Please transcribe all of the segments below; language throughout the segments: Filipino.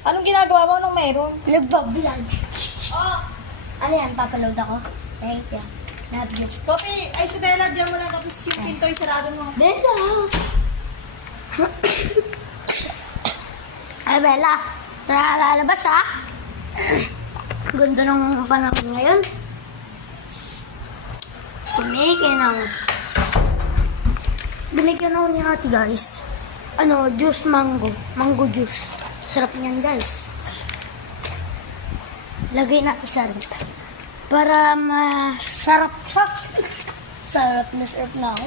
Anong ginagawa mo nung meron? Nagbablog. Oh, Ano yan? Papaload ako? Thank you. Love you. Kopi, ay si Bella, diyan mo lang tapos yung pinto ay sarado mo. Bella! Ay, Bella. Tara, lalabas ha? Ganda ng panahon ngayon. Binigyan ako ni ate, guys. Juice mango. Mango juice. Sarap niyan, guys. Lagay natin sa rep. Para masarap siya. Sarap na ako.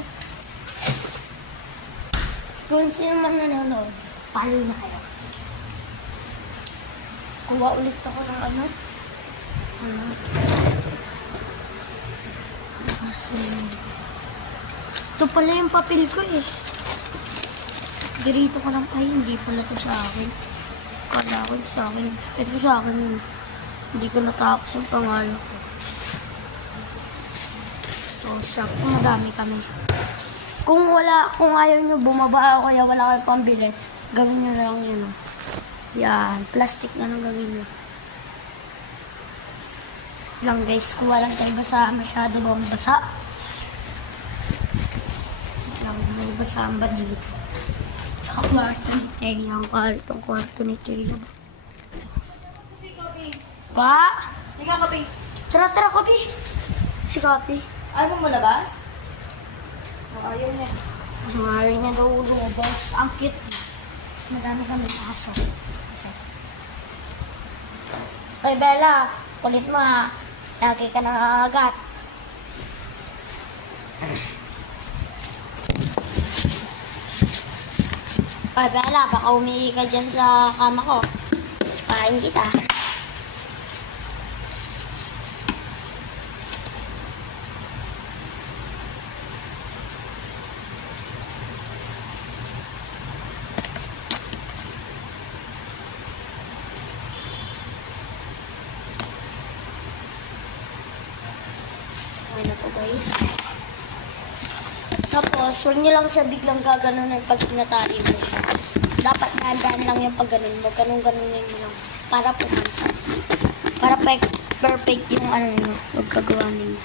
Kung sino man nanonood, follow na kayo. Kuha ulit ako ng ito pala yung papel ko eh. Dirito ko lang, ay hindi pala to sa akin. Kala ko sa akin. Ito sa akin yun. Hindi ko natapos yung pangalan ko. So, sakto madami kami. Kung ayaw nyo bumaba ako kaya wala kayong pambili, gawin nyo lang yun. Yan, plastic na lang gawin nyo. Lang guys, kuha lang tayo basa, masyado bang basa. Lang, may basa ang ba dito. Tsaka kwarto ni Teo, ang kwarto ni Teo. Pa? Hindi ka, Kopi. Tara, Kopi. Si Kopi. Ayaw mo labas? Ayaw niya. Ayaw niya daw lumabas. Ang cute. Madami kami aso. Oy, Bella. Kulit mo ha. Lagi ka nangangagat. Oy, Bella. Baka umihi ka dyan sa kama ko. Kain kita. Okay na po guys. Tapos, huwag nyo lang siya biglang gaganunin pag pinatali mo siya. Dapat dahan-dahan lang yung pagganon mo. Ganun-ganunin mo lang. Para pumanta. Para perfect yung nyo. Huwag kagawa ninyo.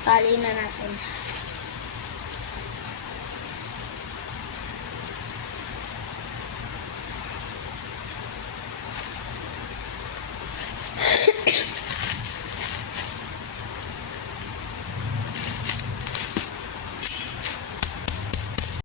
Tali na natin.